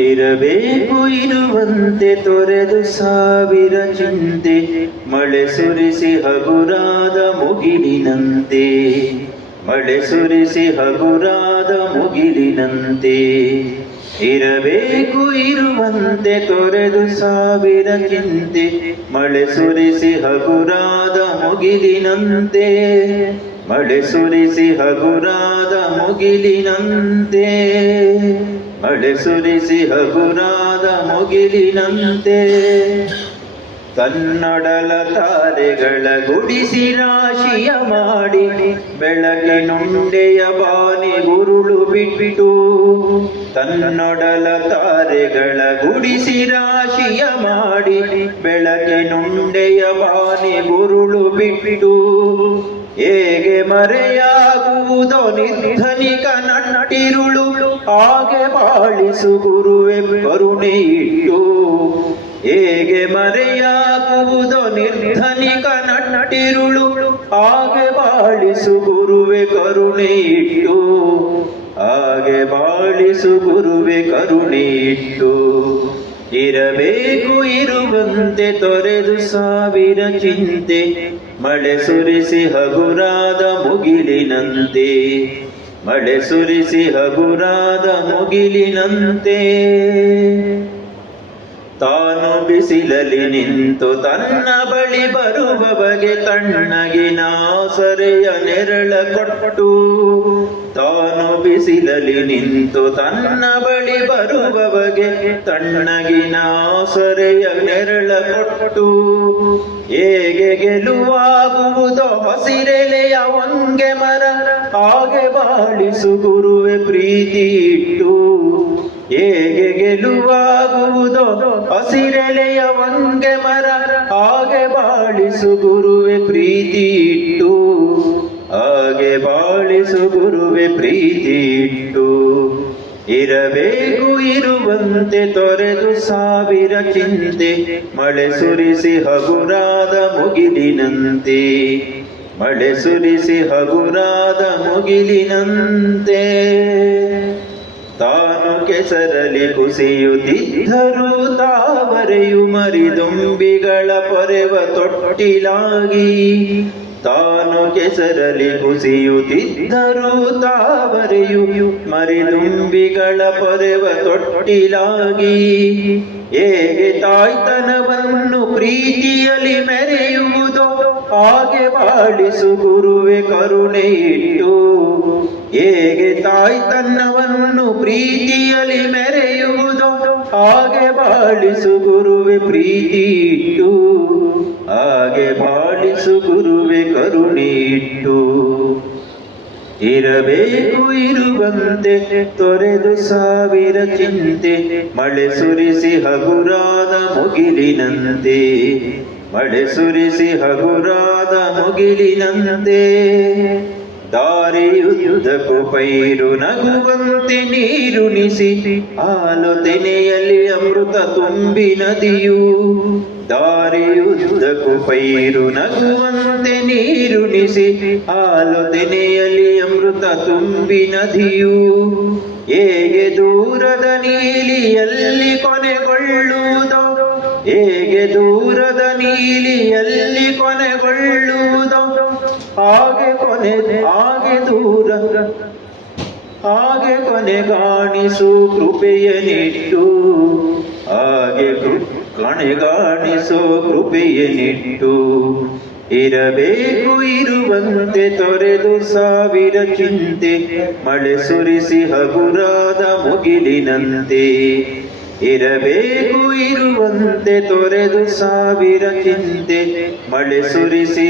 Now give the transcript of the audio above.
ಇರಬೇಕು ಇರುವಂತೆ ತೊರೆದು ಸಾವಿರ ಚಿಂತೆ, ಮಳೆ ಸುರಿಸಿ ಹಗುರಾದ ಮುಗಿಲಿನಂತೆ, ಮಳೆ ಸುರಿಸಿ ಹಗುರಾದ ಮುಗಿಲಿನಂತೆ. ಇರಬೇಕು ಇರುವಂತೆ ತೊರೆದು ಸಾವಿರ ಚಿಂತೆ, ಮಳೆ ಸುರಿಸಿ ಹಗುರಾದ ಮುಗಿಲಿನಂತೆ, ಮಳೆ ಸುರಿಸಿ ಹಗುರಾದ ಮುಗಿಲಿನಂತೆ, ಮಳೆ ಸುರಿಸಿ ಹಗುರಾದ ಮುಗಿಲಿನಂತೆ. ತನ್ನೊಡಲ ತಾರೆಗಳ ಗುಡಿಸಿ ರಾಶಿಯ ಮಾಡಿ, ಬೆಳಕಿನುಂಡೆಯ ಬಾನಿ ಗುರುಳು ಬಿಟ್ಟು, ತನ್ನೊಡಲ ತಾರೆಗಳ ಗುಡಿಸಿ ರಾಶಿಯ ಮಾಡಿ, ಬೆಳಕಿನುಂಡೆಯ ಬಾನಿ ಗುರುಳು ಬಿಟ್ಟು, ಹೇಗೆ ಮರೆಯಾಗುವುದೋ ನಿರ್ಧನಿಕ ನಟ್ಟಿರುಳು, ಹಾಗೆ ಬಾಳಿಸು ಗುರುವೆ ಕರುಣೆ ಇಟ್ಟು. ಹೇಗೆ ಮರೆಯಾಗುವುದೋ ನಿರ್ಧನಿಕ ನಟ್ಟಿರುಳು, ಹಾಗೆ ಬಾಳಿಸು ಗುರುವೆ ಕರುಣೆ ಇಟ್ಟು, ಹಾಗೆ ಬಾಳಿಸು ಗುರುವೆ ಕರುಣೆ ಇಟ್ಟು. ಇರಬೇಕು ಇರುವಂತೆ ತೊರೆದು ಸಾವಿರ ಚಿಂತೆ, ಮಳೆ ಸುರಿಸಿ ಹಗುರಾದ ಮುಗಿಲಿನಂತೆ, ಮಳೆ ಸುರಿಸಿ ಹಗುರಾದ ಮುಗಿಲಿನಂತೆ. ತಾನು ಬಿಸಿಲಲ್ಲಿ ನಿಂತು ತನ್ನ ಬಳಿ ಬರುವ ಬಗೆ ತಣ್ಣಗಿನ ಸರೆಯ ನೆರಳ ಕೊಟ್ಟು, ತಾನು ಬಿಸಿಲಲ್ಲಿ ನಿಂತು ತನ್ನ ಬಳಿ ಬರುವ ಬಗೆ ತಣ್ಣಗಿನ ಸರೆಯ ನೆರಳ ಕೊಟ್ಟು, ಹೇಗೆ ಗೆಲುವಾಗುವುದೋ ಹಸಿರೆಲೆಯ ಹೊಂಗೆ ಮರ, ಹಾಗೆ ಬಾಳಿಸು ಗುರುವೆ ಪ್ರೀತಿ ಇಟ್ಟು. ಹೇಗೆ ಗೆಲುವಾಗುವುದೋ ಹಸಿರೆಲೆಯ ಹೊಂಗೆ ಮರ, ಹಾಗೆ ಬಾಳಿಸು ಗುರುವೆ ಪ್ರೀತಿ ಇಟ್ಟು, ಹಾಗೆ ಬಾಳಿಸು ಗುರುವೆ ಪ್ರೀತಿ ಇಟ್ಟು. ಇರಬೇಕು ಇರುವಂತೆ ತೊರೆದು ಸಾವಿರ ಚಿಂತೆ, ಮಳೆ ಸುರಿಸಿ ಹಗುರಾದ ಮುಗಿಲಿನಂತೆ, ಮಳೆ ಸುರಿಸಿ ಹಗುರಾದ ಮುಗಿಲಿನಂತೆ. ತಾನು ಕೆಸರಲಿ ಕುಸಿಯುತ್ತಿದ್ದರೂ ತಾವರೆಯು ಮರಿದುಂಬಿಗಳ ಪೊರೆವ ತೊಟ್ಟಿಲಾಗಿ, ತಾನು ಕೆಸರಲಿ ಕುಸಿಯುತ್ತಿದ್ದರೂ ತಾವರೆಯು ಮರಿದುಂಬಿಗಳ ಪೊರೆವ ತೊಟ್ಟಿಲಾಗಿ, ಹೇಗೆ ತಾಯ್ತನವನ್ನು ಪ್ರೀತಿಯಲ್ಲಿ ಮೆರೆಯುವುದೋ, ಹಾಗೆ ಬಾಳಿಸು ಗುರುವೆ ಕರುಣೆ ಇಟ್ಟು. ಹೇಗೆ ತಾಯ್ತನವನ್ನು ಪ್ರೀತಿಯಲ್ಲಿ ಮೆರೆಯುವುದೋ, ಹಾಗೆ ಬಾಳಿಸು ಗುರುವೆ ಪ್ರೀತಿ ಇಟ್ಟು, ಹಾಗೆ ಬಾಳಿಸು ಗುರುವೆ ಕರುಣೆ ಇಟ್ಟು. ಇರಬೇಕು ಇರುವಂತೆ ತೊರೆದು ಸಾವಿರ ಚಿಂತೆ, ಮಳೆ ಸುರಿಸಿ ಹಗುರಾದ ಮುಗಿಲಿನಂತೆ, ಮಳೆ ಸುರಿಸಿ ಹಗುರಾದ ಮುಗಿಲಿನಂತೆ. ದಾರಿಯುದ್ದಕ್ಕೂ ಪೈರು ನಗುವಂತೆ ನೀರುಣಿಸಿ, ಹಾಲು ತೆನೆಯಲ್ಲಿ ಅಮೃತ ತುಂಬಿ ನದಿಯು. ದಾರಿಯುದ್ದಕ್ಕೂ ಪೈರು ನಗುವಂತೆ ನೀರುಣಿಸಿ, ಹಾಲು ತೆನೆಯಲ್ಲಿ ಅಮೃತ ತುಂಬಿ ನದಿಯು. ಹೇಗೆ ದೂರದ ನೀಲಿಯಲ್ಲಿ ಕೊನೆಗೊಳ್ಳುವುದೋ, ಹೇಗೆ ದೂರದ ನೀಲಿಯಲ್ಲಿ ಕೊನೆಗೊಳ್ಳುವುದೋ, ಹಾಗೆ ದೂರ ಹಾಗೆ ಕೊನೆ ಕಾಣಿಸು ಕೃಪೆಯ ನಿಟ್ಟು, ಹಾಗೆ ಕೊನೆಗಾಣಿಸೋ ಕೃಪೆಯ ನಿಟ್ಟು. ಇರಬೇಕು ಇರುವಂತೆ ತೊರೆದು ಸಾವಿರ ಚಿಂತೆ, ಮಳೆ ಸುರಿಸಿ ಹಗುರಾದ ಮುಗಿಲಿನಂತೆ. ಇರಬೇಕು ಇರುವಂತೆ ತೊರೆದು ಸಾವಿರ ಚಿಂತೆ, ಮಳೆ ಸುರಿಸಿ